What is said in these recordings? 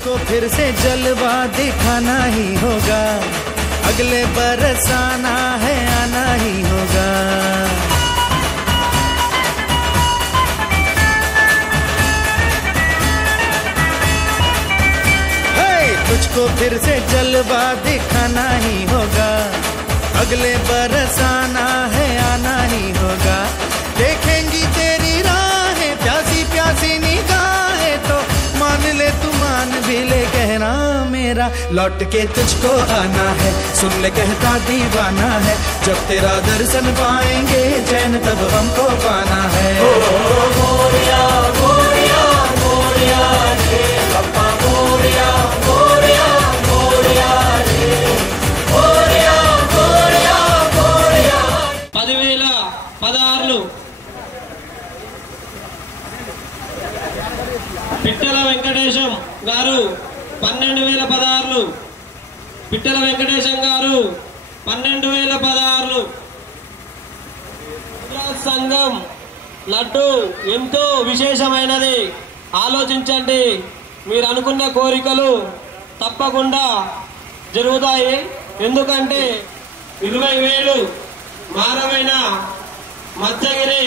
तुझको फिर से जलवा दिखाना ही होगा, अगले बरस आना है आना ही होगा। तुझको फिर से जलवा दिखाना ही होगा, अगले बरस आना है आना ही होगा। देखेंगी तेरी राहें प्यासी प्यासी निगाहें, तो मान ले तू मान भी ले कहना मेरा, लौट के तुझको आना है। सुन ले कहता दीवाना है, जब तेरा दर्शन पाएंगे चैन तब हमको पाना है। ओ मोरिया मोरिया मोरिया रे पप्पा मोरिया मोरिया मोरिया रे मोरिया मोरिया मोरिया। 10,016 పిట్టల వెంకటేశం గారు 12,016, పిట్టల వెంకటేశం గారు 12,016। సంఘం లడ్డు ఎంతో విశేషమైనది, ఆలోచించండి, మీరు అనుకున్న కోరికలు తప్పకుండా జరుగుతాయి। ఎందుకంటే 20,000 మారమైన మత్స్యగిరి,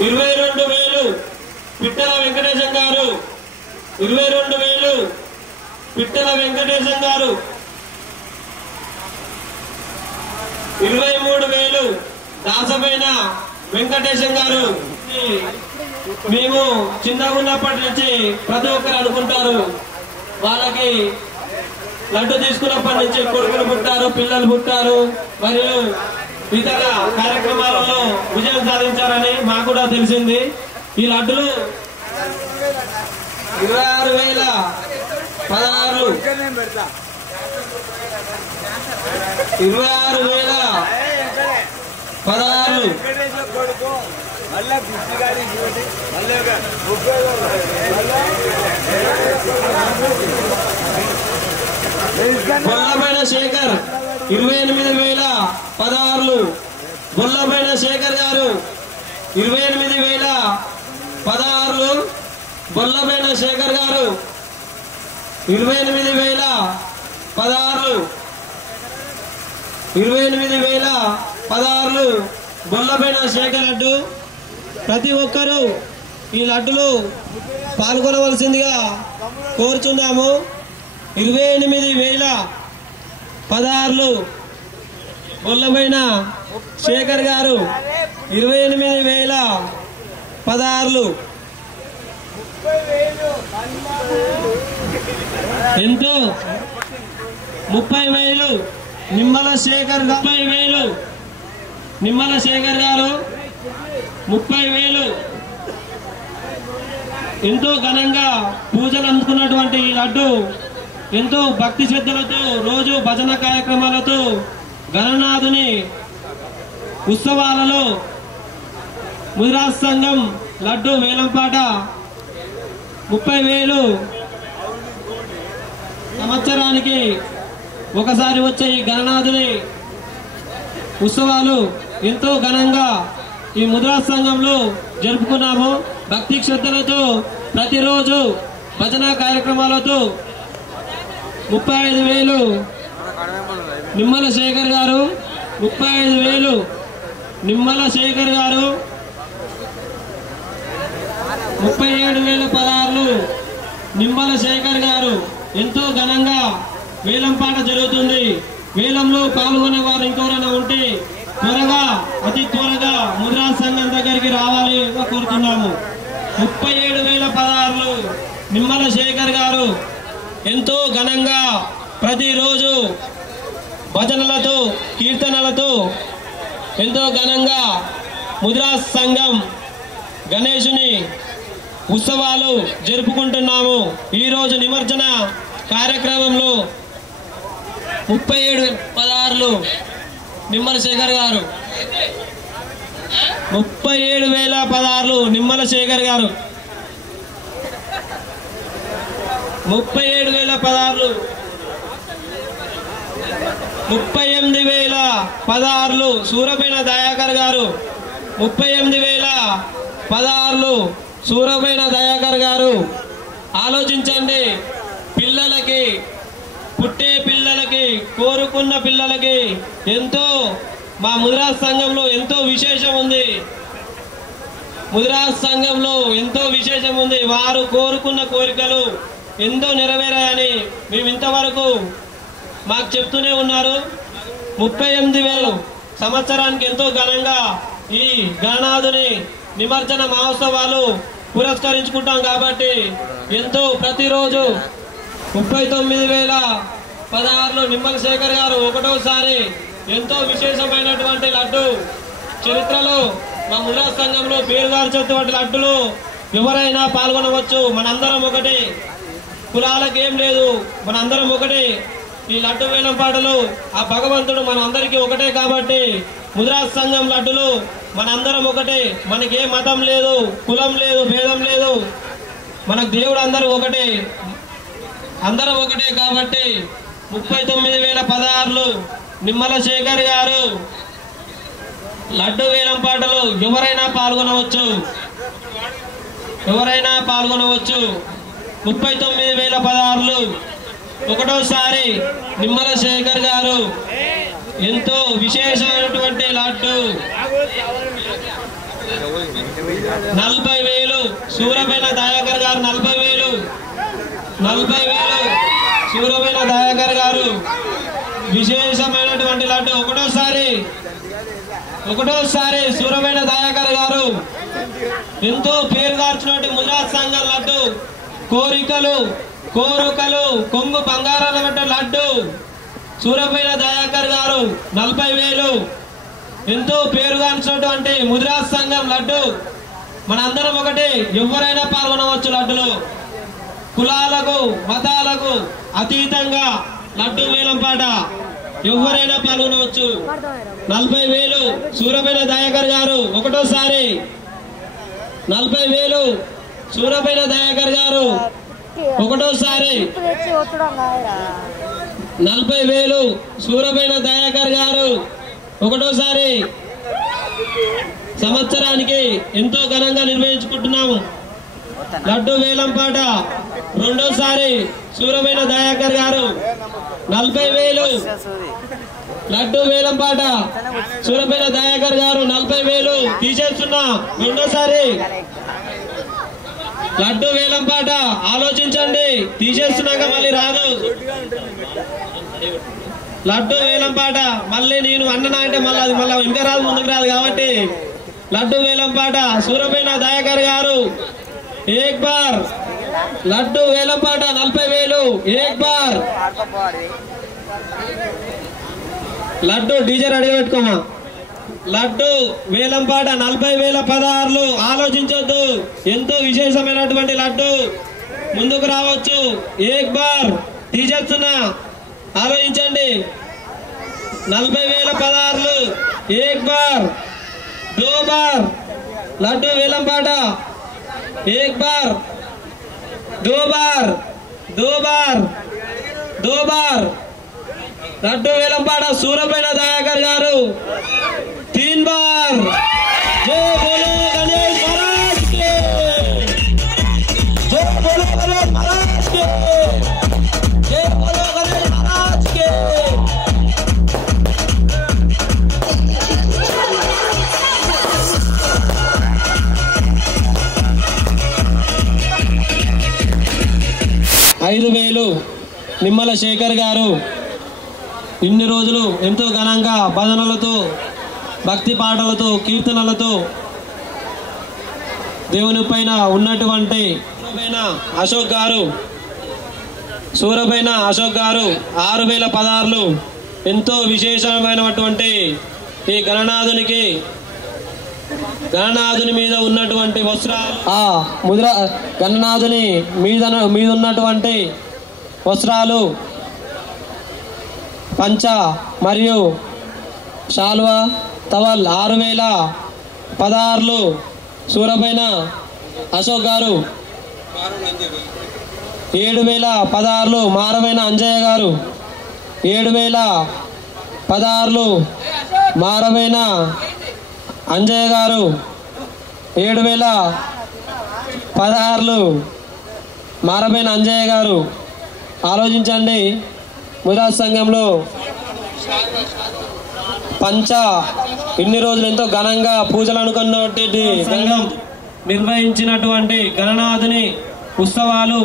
22,000 పిట్టల వెంకటేశం గారు, 22,000 పిట్టల వెంకటేశం గారు, 23,000 దాసమైన వెంకటేశం గారు। మేము చిన్నగా ఉన్నప్పటి నుంచి ప్రతి ఒక్కరు అనుకుంటారు, వాళ్ళకి లడ్డు తీసుకున్నప్పటి నుంచి కొడుకులు పుట్టారు, పిల్లలు పుట్టారు, మరియు ఇతర కార్యక్రమాలలో విజయం సాధించారని మాకు కూడా తెలిసింది। ఈ లడ్డులు 26,016, 26,016 బొల్లపైన శేఖర్ 28,016, బొల్లపైన శేఖర్ గారు 28,016, బొల్లపైన శేఖర్ గారు 28,016, 28,016 బొల్లపైన శేఖర్ లడ్డు। ప్రతి ఒక్కరూ ఈ లడ్డులు పాల్గొనవలసిందిగా కోరుచున్నాము। 28,016 బొల్లపైన శేఖర్ గారు, 28,016 ఎంతో 30,000 నిమ్మల శేఖర్ గారు, 30,000 నిమ్మల శేఖర్ గారు 30,000 ఎంతో ఘనంగా పూజలు అందుకున్నటువంటి ఈ లడ్డు ఎంతో భక్తి శ్రద్ధలతో రోజు భజన కార్యక్రమాలతో గణనాథుని ఉత్సవాలలో ముదిరాజ్ సంఘం లడ్డు వేలంపాట 30,000 సంవత్సరానికి ఒకసారి వచ్చే ఈ గణనాథుని ఉత్సవాలు ఎంతో ఘనంగా ఈ ముదిరాజ్ సంఘంలో జరుపుకున్నాము। భక్తి శ్రద్ధలతో ప్రతిరోజు భజన కార్యక్రమాలతో 35,000 నిమ్మల శేఖర్ గారు, 35,000 నిమ్మల శేఖర్ గారు, 37,016 నిమ్మల శేఖర్ గారు ఎంతో ఘనంగా వేలంపాట జరుగుతుంది। వేలంలో పాల్గొనే వారు ఇంకెవరైనా ఉంటే త్వరగా అతి త్వరగా ముదిరాజ్ సంఘం దగ్గరికి రావాలి కోరుతున్నాము। 37,016 నిమ్మల శేఖర్ గారు ఎంతో ఘనంగా ప్రతిరోజు భజనలతో కీర్తనలతో ఎంతో ఘనంగా ముదిరాజ్ సంఘం గణేశుని ఉత్సవాలు జరుపుకుంటున్నాము। ఈరోజు నిమజ్జన కార్యక్రమంలో 37,016 నిమ్మల శేఖర్ గారు, 37,016 నిమ్మల శేఖర్ గారు, 37,016, 38,016 సూరపేన దయాకర్ గారు, 38,016 సూరమైన దయాకర్ గారు ఆలోచించండి. పిల్లలకి, పుట్టే పిల్లలకి, కోరుకున్న పిల్లలకి ఎంతో మా ముదిరాజ్ సంఘంలో ఎంతో విశేషం ఉంది. ముదిరాజ్ సంఘంలో ఎంతో విశేషం ఉంది. వారు కోరుకున్న కోరికలు ఎంతో నెరవేరాయని మేము ఇంతవరకు మాకు చెప్తూనే ఉన్నారు. 38,000 సంవత్సరానికి ఎంతో ఘనంగా ఈ గణనాథుని నిమజ్జన మహోత్సవాలు పురస్కరించుకుంటాం కాబట్టి ఎంతో ప్రతిరోజు 39,016లో నిమ్మల శేఖర్ గారు ఒకటోసారి ఎంతో విశేషమైనటువంటి లడ్డు చరిత్రలో మా ముదిరాజ్ సంఘంలో పేరుగార్చేటువంటి లడ్డులు ఎవరైనా పాల్గొనవచ్చు. మనందరం ఒకటి, కులాలకు ఏం లేదు, మనందరం ఒకటి. ఈ లడ్డు వేలం పాటలు ఆ భగవంతుడు మన అందరికీ ఒకటే కాబట్టి ముదిరాజ్ సంఘం లడ్డులు మనందరం ఒకటే. మనకి ఏ మతం లేదు, కులం లేదు, భేదం లేదు. మనకు దేవుడు అందరూ ఒకటే, అందరం ఒకటే కాబట్టి 39,016లో నిమ్మల శేఖర్ గారు లడ్డు వేలం పాటలు ఎవరైనా పాల్గొనవచ్చు, ఎవరైనా పాల్గొనవచ్చు. 39,016లో ఒకటోసారి నిమ్మల శేఖర్ గారు ఎంతో విశేషమైనటువంటి లడ్డు 40,000 సూరమైన దయాకర్ గారు 40,000 సూరమైన దయాకర్ గారు విశేషమైనటువంటి లడ్డు ఒకటోసారి సూరమైన దయాకర్ గారు ఎంతో పేరుగార్చినటువంటి ముదిరాజ్ సంఘం లడ్డు కోరికలు కొంగు బంగారాల లడ్డు సూరమైన దయాకర్ గారు 40,000 ఎంతో పేరుగాంచినటువంటి ముదిరాజ్ సంఘం లడ్డు. మనందరం ఒకటి, ఎవరైనా పాల్గొనవచ్చు. లడ్డులో కులాలకు, మతాలకు అతీతంగా లడ్డు వేలం పాట ఎవరైనా పాల్గొనవచ్చు. 40,000 సూరమైన దయాకర్ గారు ఒకటోసారి, 40,000 సూరమైన దయాకర్ గారు ఒకటోసారి, 40,000 సూరమైన దయాకర్ గారు ఒకటోసారి. సంవత్సరానికి ఎంతో ఘనంగా నిర్వహించుకుంటున్నాము. లడ్డు వేలం పాట రెండోసారి సూరమైన దయాకర్ గారు 40,000 లడ్డు వేలం పాట సూరమైన దయాకర్ గారు 40,000 తీసేస్తున్నా. రెండోసారి లడ్డు వేలం పాట ఆలోచించండి, తీసేస్తున్నాక మళ్ళీ రాదు. లడ్డు వేలం పాట మళ్ళీ నేను అన్ననా అంటే మళ్ళీ అది మళ్ళీ ఇంకా రాదు, ముందుకు రాదు కాబట్టి లడ్డు వేలం పాట సూరమైన దయాకర్ గారు ఏక్ బార్. లడ్డు వేలం పాట 40,000 ఏక్ బార్. లడ్డు డీజే రెడీ పెట్టుకోమా. లడ్డు వేలం పాట 40,016 ఆలోచించొద్దు, ఎంతో విశేషమైనటువంటి లడ్డు. ముందుకు రావచ్చు. ఏక్ బార్ తీసేస్తున్నా, ఆలోచించండి. 40,016 ఏక్ బార్, దో బార్. లడ్డు వేలం పాట ఏక్ బార్, దో బార్, దో బార్, దో బార్. లడ్డు వేలం పాట సూరమైన దయాకర్ గారు 3 బార్. జై బోలో గణేష్ మహారాజ్ కి, జై బోలో గణేష్ మహారాజ్ కి, జై బోలో గణేష్ మహారాజ్ కి. $5,000 నిమ్మల శేఖర్ గారు ఇన్ని రోజులు ఎంతో ఘనంగా భజనలతో, భక్తి పాటలతో, కీర్తనలతో దేవుని పైన ఉన్నటువంటి అశోక్ గారు, సూరమైన అశోక్ గారు 6,016 ఎంతో విశేషమైనటువంటి ఈ గణనాథుని మీద ఉన్నటువంటి వస్త్రాలు, ఆ గణనాథుని మీద ఉన్నటువంటి వస్త్రాలు, పంచ మరియు శాల్వా, టవల్ 6,016 సూరమైన అశోక్ గారు. 7,016 మారమైన అంజయ్య గారు. 7,016 మారమైన అంజయ్య గారు. 7,000 16 మారబైన అంజయ్య గారు. ఆలోచించండి, ముదిరాజ్ సంఘంలో పంచ ఇన్ని రోజులు ఎంతో ఘనంగా పూజలు అనుకున్నటువంటి సంఘం నిర్వహించినటువంటి గణనాథుని ఉత్సవాలు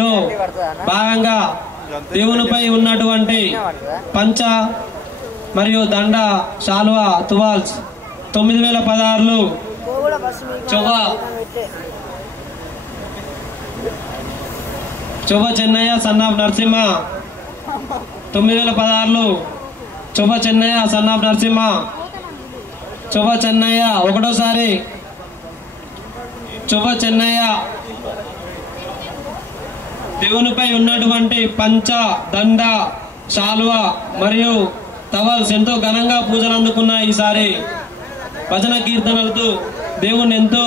లో భాగంగా దేవునిపై ఉన్నటువంటి పంచ మరియు దండ శాల్వా తువాల్స్ 9016 Chowva Chennaiah son of Narasimha 9016 Chowva Chennaiah son of Narasimha Chowva Chennaiah ఒకటోసారి చొవ్వ చెన్నయ్య దేవునిపై ఉన్నటువంటి పంచ దండ శాల్వ మరియు టవల్స్ ఎంతో ఘనంగా పూజలు అందుకున్న ఈసారి భజన కీర్తనలతో దేవుణ్ణి ఎంతో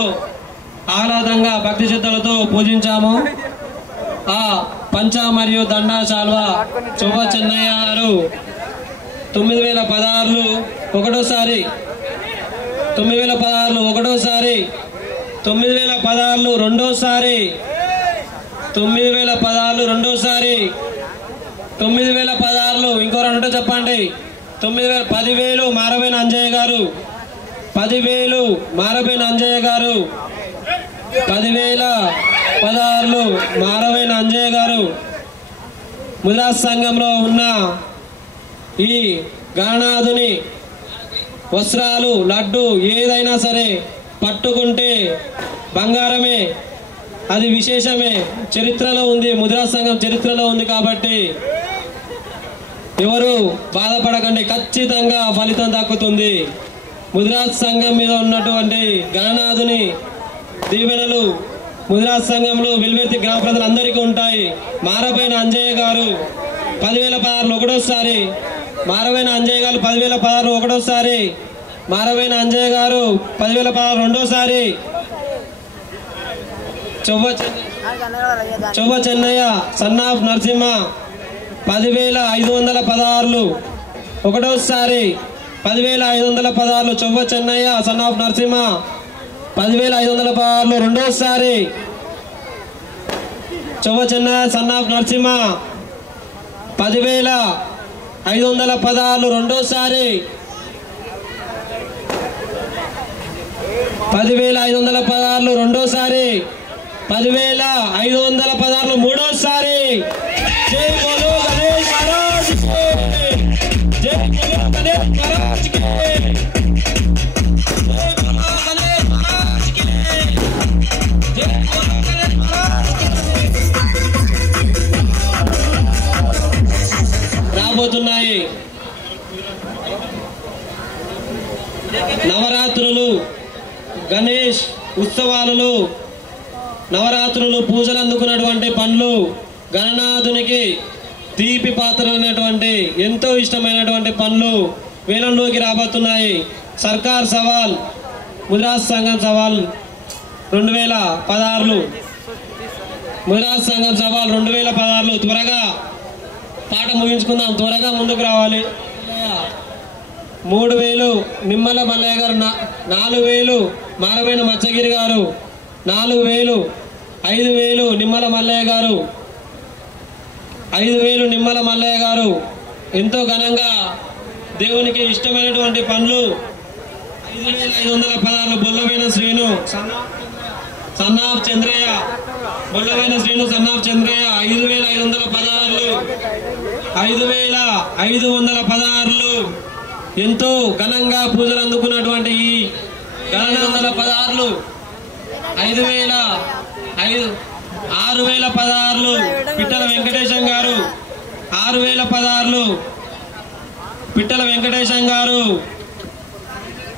ఆహ్లాదంగా భక్తి శ్రద్ధలతో పూజించాము. ఆ పంచ మరియు దండ శాల్వ చొవ్వ చెన్నయ్య గారు 9016 ఒకటోసారి 9016 ఒకటోసారి 9016 రెండోసారి 9016 రెండోసారి 9016 ఇంకో రెండు చెప్పండి. 10,000 మారబైన అంజయ్య గారు 10,000 మారబైన అంజయ్య గారు 10,016 మారబైన అంజయ్య గారు. ముదిరాజ్ సంఘంలో ఉన్న ఈ గణనాథుని వస్త్రాలు లడ్డు ఏదైనా సరే పట్టుకుంటే బంగారమే, అది విశేషమే, చరిత్రలో ఉంది, ముదిరాజ్ సంఘం చరిత్రలో ఉంది. కాబట్టి ఎవరు బాధపడకండి, ఖచ్చితంగా ఫలితం దక్కుతుంది. ముదిరాజ్ సంఘం మీద ఉన్నటువంటి గణనాథుని దీవెనలు ముదిరాజ్ సంఘంలో వెల్వెర్తి గ్రామ ప్రజలందరికీ ఉంటాయి. మారబైన అంజయ్య గారు 10,016 ఒకటోసారి మారబైన అంజయ్య గారు 10,016 ఒకటోసారి మారబైన అంజయ్య గారు 10,016 రెండోసారి చొవ్వ చెన్నయ్య సన్ ఆఫ్ నరసింహ 10,516 ఒకటోసారి 10,516 చొవ్వ చెన్నయ్య సన్ ఆఫ్ నరసింహ 10,516 రెండోసారి చొవ్వ చెన్నయ్య సన్ ఆఫ్ నరసింహ 10,516 రెండోసారి 10,516 రెండోసారి 10,516 మూడోసారి. జై బోలో గణేష్ మహారాజ్ కి జై, బోలో గణేష్ మహారాజ్ కి జై, బోలో గణేష్ మహారాజ్ కి జై, బోలో గణేష్ మహారాజ్ కి. రాబోతున్నాయి నవరాత్రులు, గణేష్ ఉత్సవాలలో నవరాత్రులు పూజలు అందుకున్నటువంటి పండ్లు గణనాథునికి తీపి పాత్రలైనటువంటి ఎంతో ఇష్టమైనటువంటి పండ్లు వేలంలోకి రాబోతున్నాయి. సర్కార్ సవాల్ ముదిరాజ్ సంఘం సవాల్ 2016 ముదిరాజ్ సంఘం సవాల్ 2016. త్వరగా పాట ముగించుకుందాం, త్వరగా ముందుకు రావాలి. 3,000 నిమ్మల మల్లయ్య గారు 4,000 మారబైన మచ్చగిరి గారు 4,000 5,000 నిమ్మల మల్లయ్య గారు 5,000 నిమ్మల మల్లయ్య గారు ఎంతో ఘనంగా దేవునికి ఇష్టమైనటువంటి పండ్లు 5,516 Bollavaina Srinu son of Chandraiah Bollavaina Srinu son of Chandraiah 5,516 5,516 ఎంతో ఘనంగా పూజలు అందుకున్నటువంటి ఈ 5,516 6,016 పిట్టల వెంకటేశం గారు 6,016 పిట్టల వెంకటేశం గారు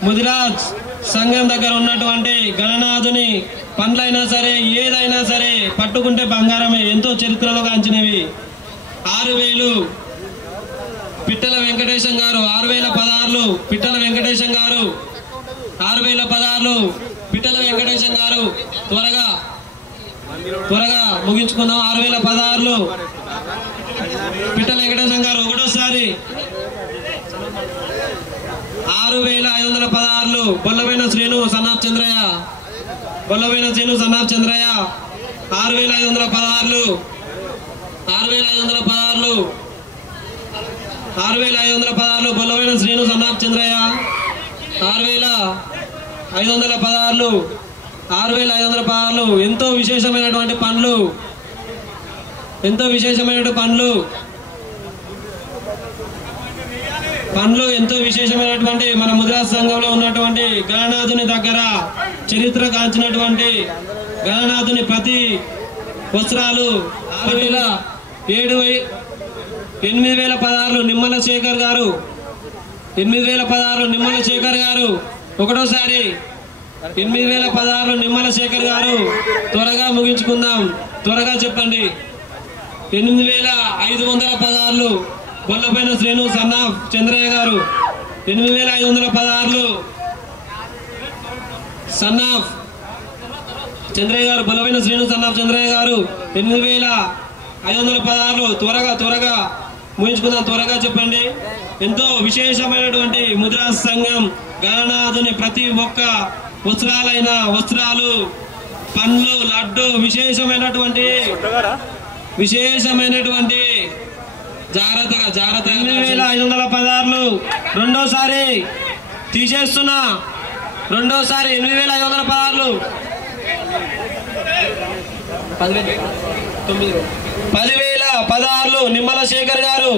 ముదిరాజ్ సంఘం దగ్గర ఉన్నటువంటి గణనాథుని పండ్లైనా సరే ఏదైనా సరే పట్టుకుంటే బంగారమే, ఎంతో చరిత్రలో కాంచినవి. 6,000 పిట్టల వెంకటేశం గారు 6,016 పిట్టల వెంకటేశం గారు 6,016 పిట్టల వెంకటేశం గారు త్వరగా ముగించుకుందాం. 6,016 పిట్టల వెంకటేశం గారు ఒకటోసారి 6,516 Bollavaina Srinu son of Chandraiah Bollaboina Srinu son of Chandraiah 6516 Bollaboina Srinu son of Chandraiah 6516 ఎంతో విశేషమైనటువంటి పండ్లు ఎంతో విశేషమైనటువంటి మన ముద్రాస్ సంఘంలో ఉన్నటువంటి గణనాథుని దగ్గర చరిత్ర కాంచినటువంటి గణనాథుని ప్రతి వస్త్రాలు 8016 నిమ్మల శేఖర్ గారు 8016 నిమ్మల శేఖర్ గారు ఒకటోసారి 8016 నిమ్మల శేఖర్ గారు త్వరగా ముగించుకుందాం, త్వరగా చెప్పండి. 8516 బొల్లబోయిన శ్రీను సన్నాఫ్ చంద్రయ్య గారు 8516 సన్నాఫ్ చంద్రయ్య గారు బొల్లబోయిన శ్రీను సన్నాఫ్ చంద్రయ్య గారు 8516 త్వరగా ముగించుకుందాం, త్వరగా చెప్పండి. ఎంతో విశేషమైనటువంటి ముద్రాస్ సంఘం గణనాథుని ప్రతి ఒక్క వస్త్రాలు పండ్లు లడ్డు విశేషమైనటువంటి జాగ్రత్తగా 8516 రెండోసారి తీసేస్తున్నా, 8516 10,016 నిమ్మల శేఖర్ గారు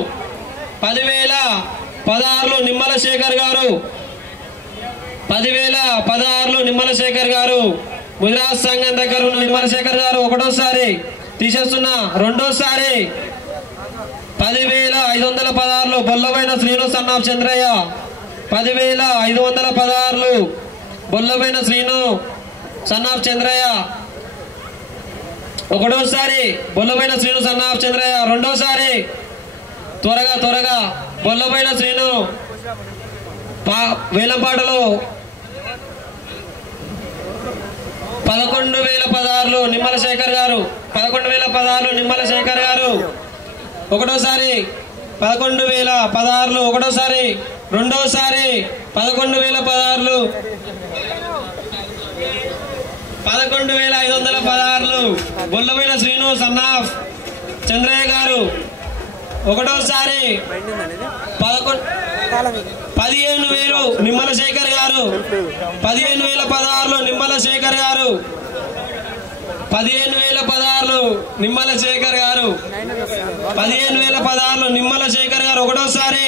10,016 నిమ్మల శేఖర్ గారు ముద్రాస్ సంఘం దగ్గర ఉన్న నిమ్మల శేఖర్ గారు ఒకటోసారి తీసేస్తున్నా, రెండోసారి 10,516 బొల్లబోయిన శ్రీను సన్నాఫ్ చంద్రయ్య 10,516 బొల్లబోయిన శ్రీను సన్నాఫ్ చంద్రయ్య ఒకటోసారి బొల్లబోయిన శ్రీను సన్నాఫ్ చంద్రయ్య రెండోసారి త్వరగా బొల్లబోయిన శ్రీను వేలంపాటలో 11,016 నిమ్మల శేఖర్ గారు 11,016 నిమ్మల శేఖర్ గారు ఒకటోసారి 11,016 ఒకటోసారి రెండోసారి 11,516 బొల్లబోయిన శ్రీను సన్నాఫ్ చంద్రయ్య గారు ఒకటోసారి 15,000 నిమ్మల శేఖర్ గారు 15,016 నిమ్మల శేఖర్ గారు 15,016 నిమ్మల శేఖర్ గారు 15,016 నిమ్మల శేఖర్ గారు ఒకటోసారి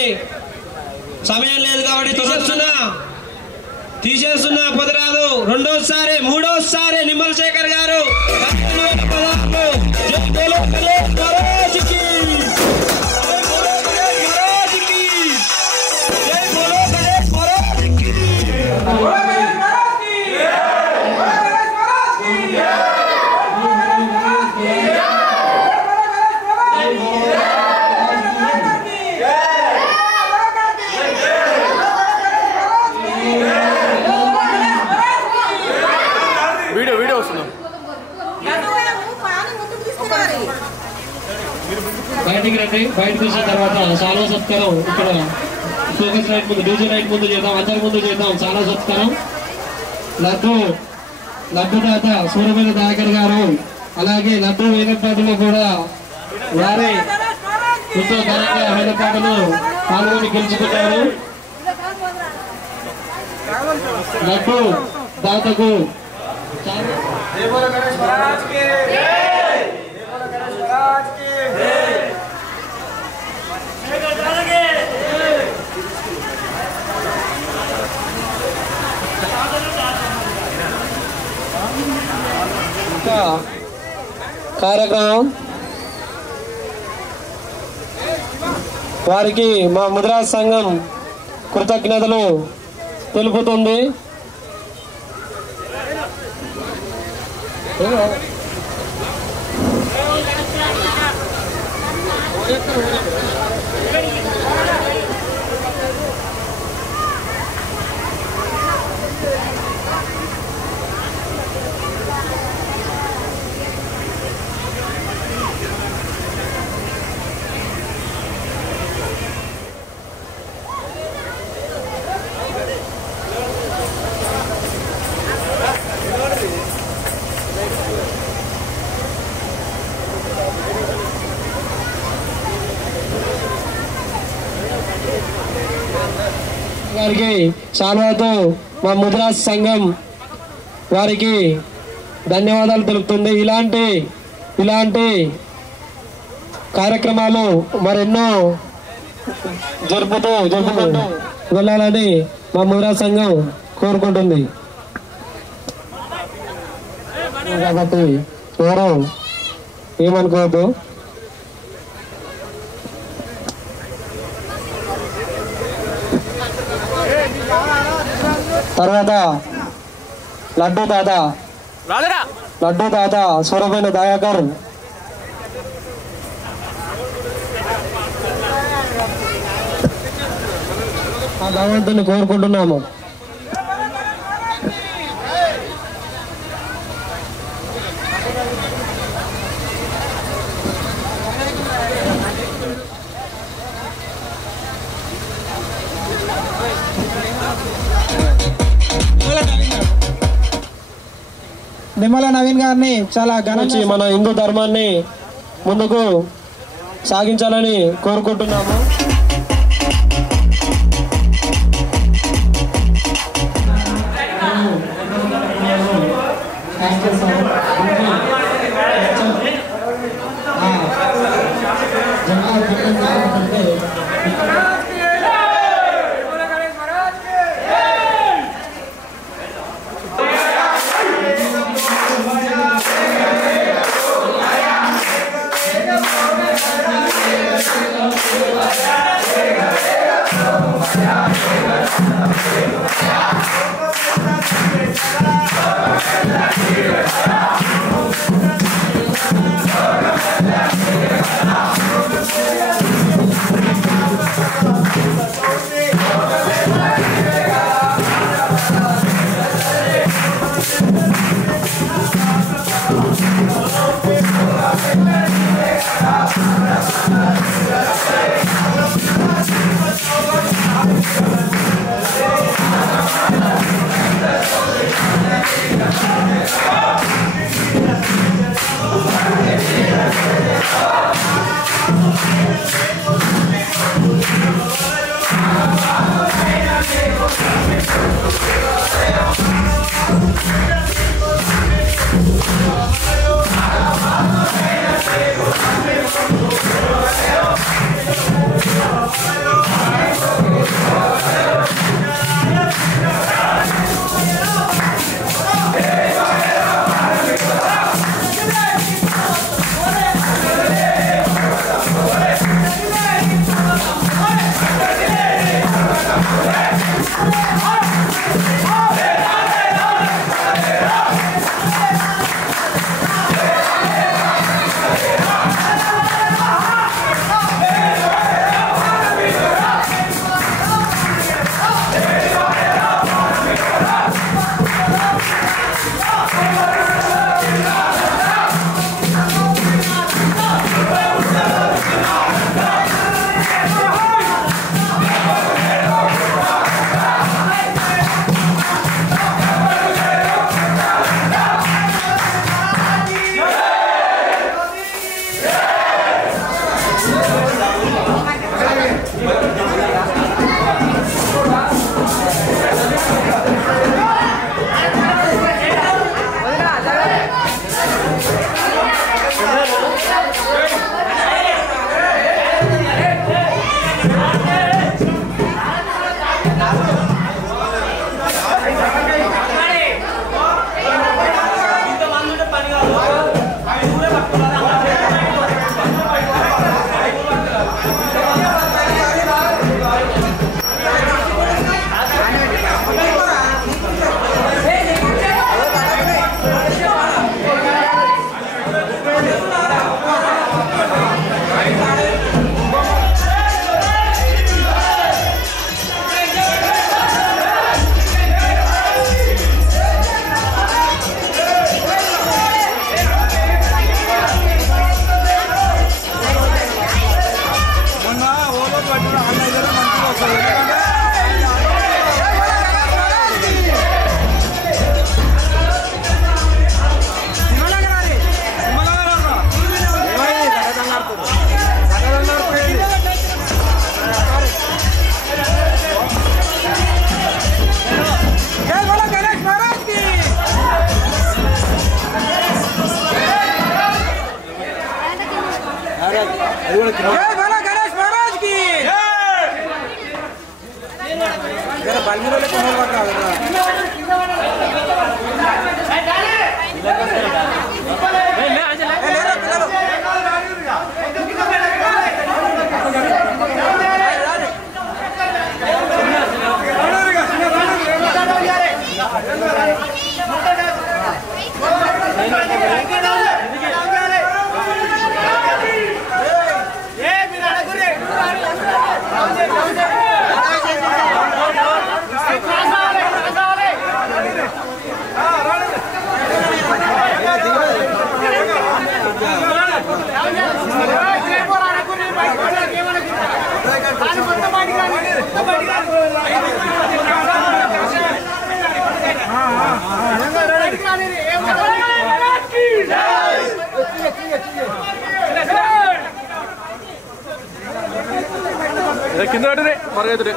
సమయం లేదు కాబట్టి తీసేస్తున్నా పొదరాదు రెండోసారి మూడోసారి నిమ్మల శేఖర్ గారు 15,016 బయటికి రండి. బయటకు వచ్చిన తర్వాత చాలా సత్కారం ఇక్కడ ఫోకస్ లైట్ ముందు డీజే లైట్ ముందు చేద్దాం, అందరి ముందు చేద్దాం. చాలా సత్కారం లడ్డు దాత సూర్యపల్లి దయాకర్ గారు అలాగే లడ్డు వేలంపాటలో కూడా వారే ఎంతో ఘనంగా వేలంపాటలో పాల్గొని గెలుచుకున్నారు. లడ్డు దాతకు కార్యక్రమం వారికి మా ముద్రాస్ సంఘం కృతజ్ఞతలు తెలుపుతుంది. గారికి శాలువాతో మా ముద్రాస్ సంఘం వారికి ధన్యవాదాలు తెలుపుతుంది. ఇలాంటి కార్యక్రమాలు మరెన్నో జరుపుతూ వెళ్ళాలని మా ముద్రాస్ సంఘం కోరుకుంటుంది. కాబట్టి ఎవరు ఏమనుకోవద్దు. తర్వాత లడ్డూ తాత సూరపైన దయాకర్ ఆ భగవంతుని కోరుకుంటున్నాము. నిమ్మల నవీన్ గారిని చాలా ఘనంగా మన హిందూ ధర్మాన్ని ముందుకు సాగించాలని కోరుకుంటున్నాము. Yeah. కింద మరగైతే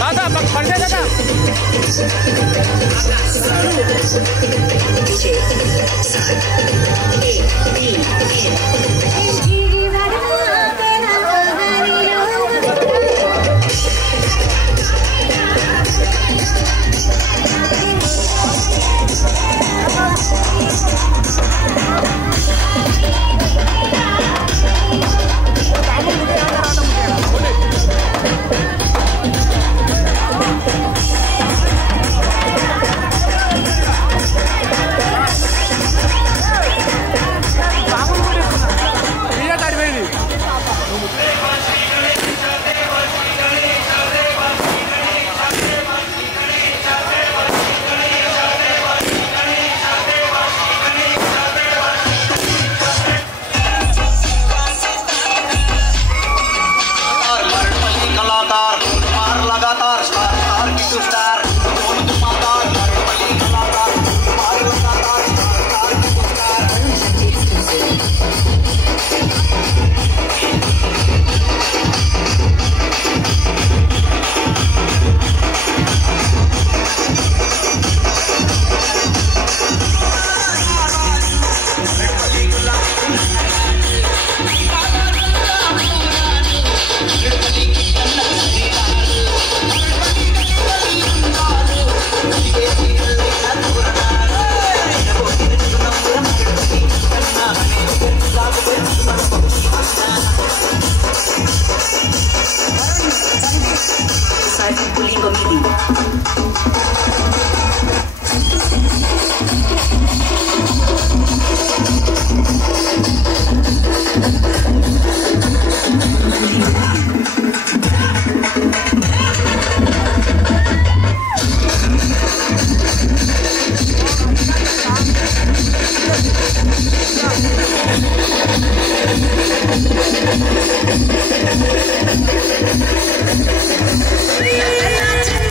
दादा पड़ गया दादा Hey,